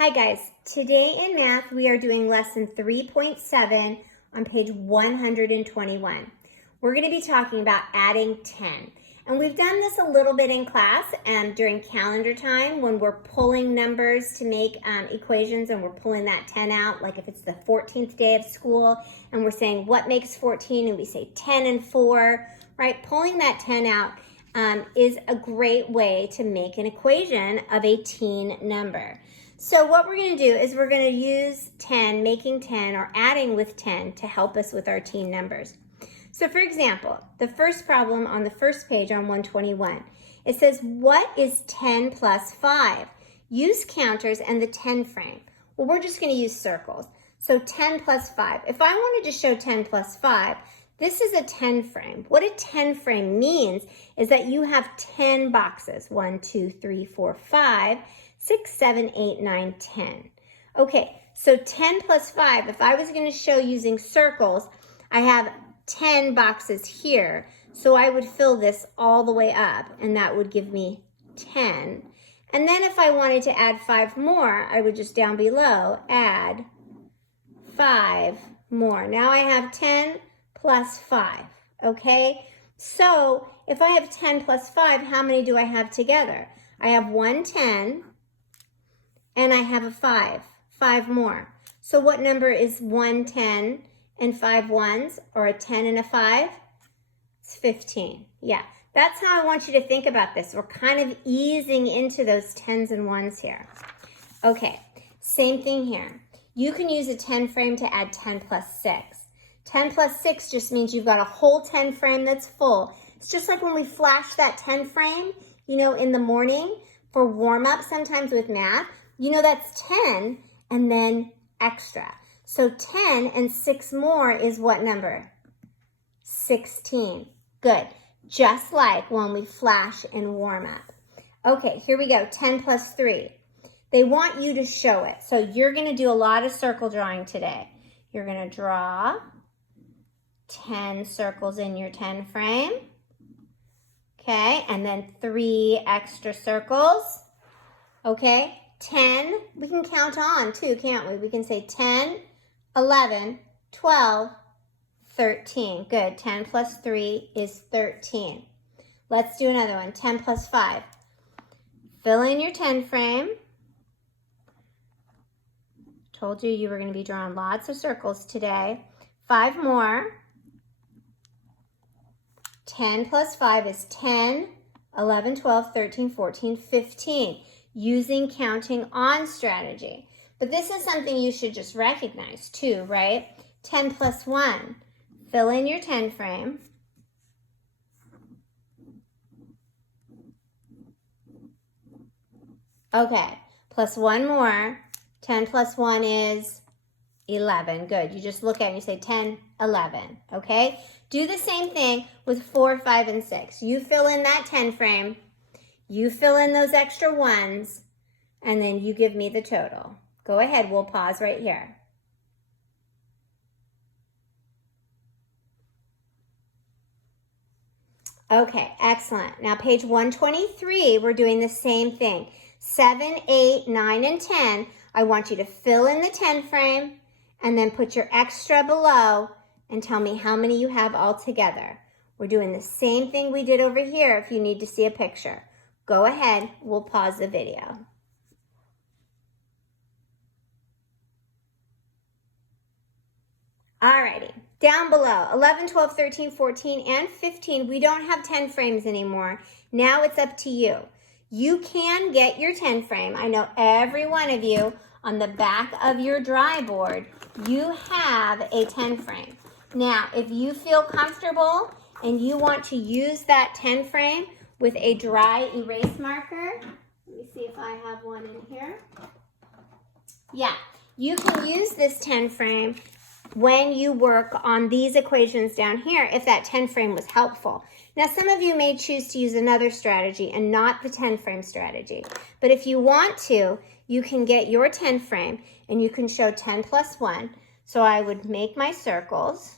Hi guys, today in math we are doing lesson 3.7 on page 121. We're going to be talking about adding 10. And we've done this a little bit in class during calendar time when we're pulling numbers to make equations and we're pulling that 10 out, like if it's the 14th day of school and we're saying what makes 14 and we say 10 and 4, right? Pulling that 10 out is a great way to make an equation of a teen number. So what we're going to do is we're going to use 10, making 10, or adding with 10 to help us with our teen numbers. So for example, the first problem on the first page on 121, it says, what is 10 plus 5? Use counters and the 10 frame. Well, we're just going to use circles. So 10 plus 5. If I wanted to show 10 plus 5, this is a 10 frame. What a 10 frame means is that you have 10 boxes. 1, 2, 3, 4, 5. 6, 7, 8, 9, 10. Okay, so 10 plus 5, if I was going to show using circles, I have 10 boxes here. So I would fill this all the way up, and that would give me 10. And then if I wanted to add 5 more, I would just down below add 5 more. Now I have 10 plus 5, okay? So if I have 10 plus 5, how many do I have together? I have 1 10. And I have a 5 more. So what number is 1 10 and 5 ones, or a 10 and a 5? It's 15. Yeah, that's how I want you to think about this. We're kind of easing into those 10s and 1s here. Okay, same thing here. You can use a 10 frame to add 10 plus 6. 10 plus 6 just means you've got a whole 10 frame that's full. It's just like when we flash that 10 frame, you know, in the morning for warm up sometimes with math. You know that's 10 and then extra. So 10 and 6 more is what number? 16. Good. Just like when we flash and warm up. Okay, here we go. 10 plus 3. They want you to show it. So you're going to do a lot of circle drawing today. You're going to draw 10 circles in your 10 frame. Okay, and then 3 extra circles. Okay. 10, we can count on too, can't we? We can say 10, 11, 12, 13. Good. 10 plus 3 is 13. Let's do another one. 10 plus 5. Fill in your 10 frame. Told you were going to be drawing lots of circles today. 5 more. 10 plus 5 is 10, 11, 12, 13, 14, 15. Using counting on strategy. But this is something you should just recognize too, right? 10 plus 1. Fill in your 10 frame. Okay, plus 1 more. 10 plus 1 is 11. Good. You just look at it and you say 10, 11. Okay? Do the same thing with 4, 5, and 6. You fill in that 10 frame. You fill in those extra ones, and then you give me the total. Go ahead, we'll pause right here. Okay, excellent. Now page 123, we're doing the same thing. 7, 8, 9, and 10. I want you to fill in the 10 frame, and then put your extra below, and tell me how many you have all together. We're doing the same thing we did over here if you need to see a picture. Go ahead, we'll pause the video. Alrighty, down below, 11, 12, 13, 14, and 15, we don't have 10 frames anymore. Now it's up to you. You can get your 10 frame. I know every one of you on the back of your dry board, you have a 10 frame. Now, if you feel comfortable and you want to use that 10 frame, with a dry erase marker. Let me see if I have one in here. Yeah, you can use this 10 frame when you work on these equations down here if that 10 frame was helpful. Now, some of you may choose to use another strategy and not the 10 frame strategy. But if you want to, you can get your 10 frame and you can show 10 plus 1. So I would make my circles.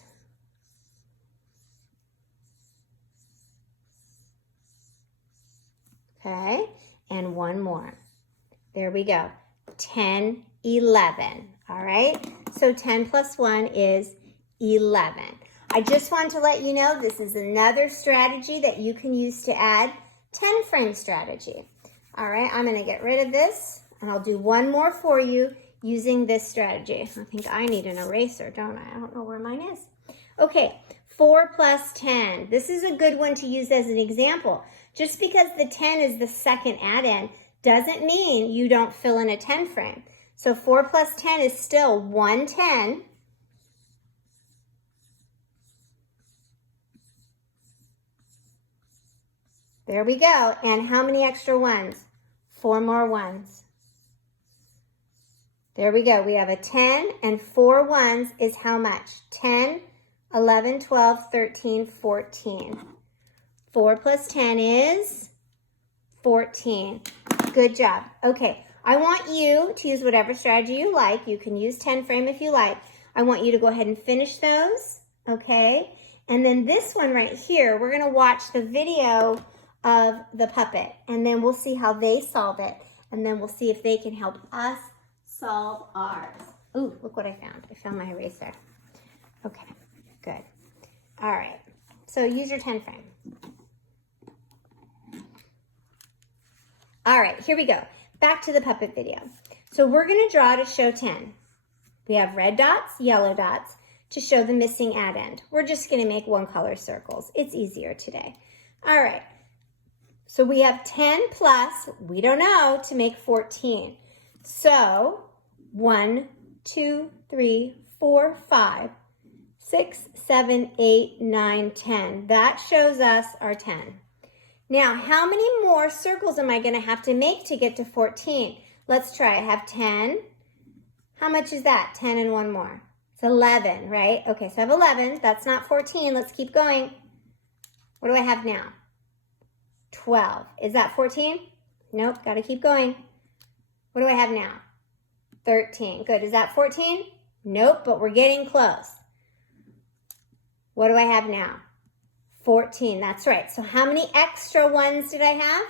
Okay, and one more. There we go. 10, 11. All right, so 10 plus 1 is 11. I just want to let you know this is another strategy that you can use to add 10 frame strategy. All right, I'm going to get rid of this, and I'll do one more for you using this strategy. I think I need an eraser, don't I? I don't know where mine is. Okay, 4 plus 10. This is a good one to use as an example. Just because the 10 is the second add-in doesn't mean you don't fill in a 10 frame. So 4 plus 10 is still 110. There we go. And how many extra ones? 4 more ones. There we go. We have a 10 and 4 ones is how much? 10, 11, 12, 13, 14. 4 plus 10 is 14. Good job. Okay, I want you to use whatever strategy you like. You can use 10 frame if you like. I want you to go ahead and finish those, okay? And then this one right here, we're going to watch the video of the puppet, and then we'll see how they solve it, and then we'll see if they can help us solve ours. Ooh, look what I found. I found my eraser. Okay, good. All right, so use your 10 frame. All right, here we go. Back to the puppet video. So we're going to draw to show 10. We have red dots, yellow dots to show the missing add-end. We're just going to make one color circles. It's easier today. All right. So we have 10 plus, we don't know, to make 14. So 1, 2, 3, 4, 5, 6, 7, 8, 9, 10. That shows us our 10. Now, how many more circles am I going to have to make to get to 14? Let's try. I have 10. How much is that? 10 and one more. It's 11, right? Okay, so I have 11. That's not 14. Let's keep going. What do I have now? 12. Is that 14? Nope, got to keep going. What do I have now? 13. Good. Is that 14? Nope, but we're getting close. What do I have now? 14. That's right. So how many extra ones did I have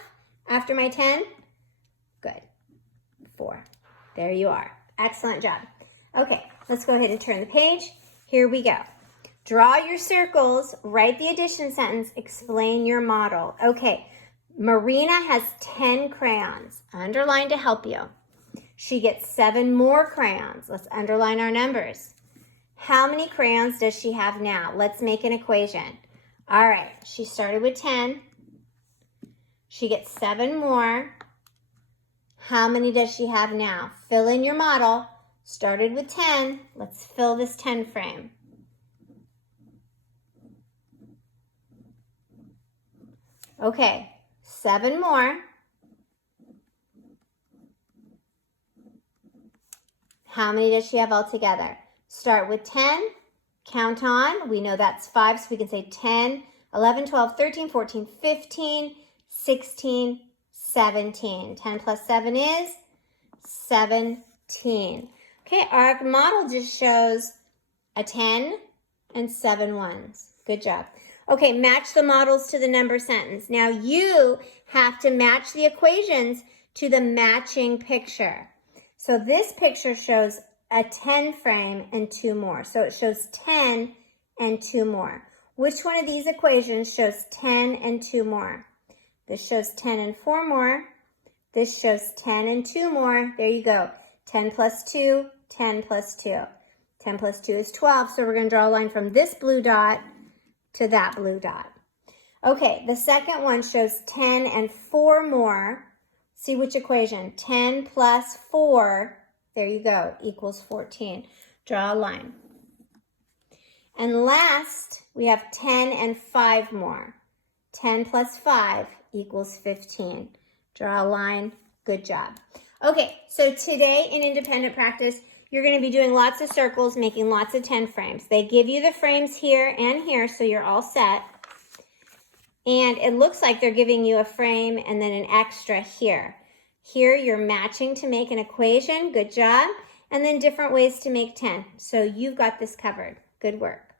after my 10? Good. 4. There you are. Excellent job. Okay, let's go ahead and turn the page. Here we go. Draw your circles, write the addition sentence, explain your model. Okay, Marina has 10 crayons. Underline to help you. She gets 7 more crayons. Let's underline our numbers. How many crayons does she have now? Let's make an equation. All right, she started with 10. She gets 7 more. How many does she have now? Fill in your model. Started with 10. Let's fill this 10 frame. Okay, 7 more. How many does she have altogether? Start with 10, count on. We know that's 5, so we can say 10, 11, 12, 13, 14, 15, 16, 17. 10 plus 7 is 17. Okay, our model just shows a 10 and 7 ones. Good job. Okay, match the models to the number sentence. Now you have to match the equations to the matching picture. So this picture shows a 10 frame and 2 more. So it shows 10 and 2 more. Which one of these equations shows 10 and 2 more? This shows 10 and 4 more. This shows 10 and 2 more. There you go. 10 plus 2, 10 plus 2. 10 plus 2 is 12. So we're going to draw a line from this blue dot to that blue dot. Okay, the second one shows 10 and 4 more. See which equation? 10 plus 4, there you go, equals 14. Draw a line. And last, we have 10 and 5 more. 10 plus 5 equals 15. Draw a line. Good job. Okay, so today in independent practice, you're going to be doing lots of circles, making lots of 10 frames. They give you the frames here and here, so you're all set. And it looks like they're giving you a frame and then an extra here. Here you're matching to make an equation. Good job. And then different ways to make 10. So you've got this covered. Good work.